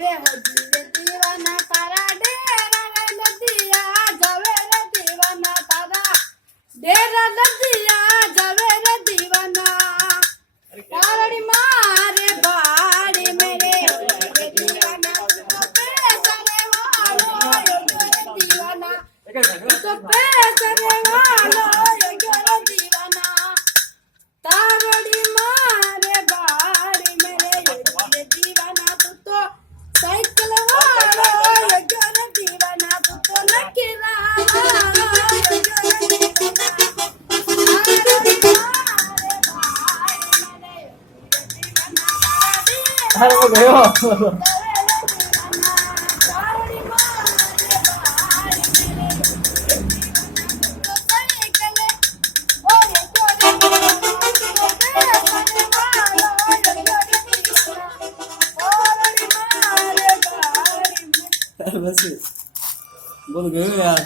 रे हो जी दीवाना तारा डेरा रे नदिया जावे रे दीवाना तारा डेरा नदिया जावे रे दीवाना तारड़ी मारे बाड़ी मेरे रे दीवाना तो पैसरे वालो यो दीवाना तो पैसरे वालो यो दीवाना तारड़ी मारे बाड़ी मेरे ये दीवाना तू तो साइकिल वाला ये जो दीवाना तू तो नकीरा ये जो दीवाना હાલ હું ગયો બસ બોલ ગયો યાર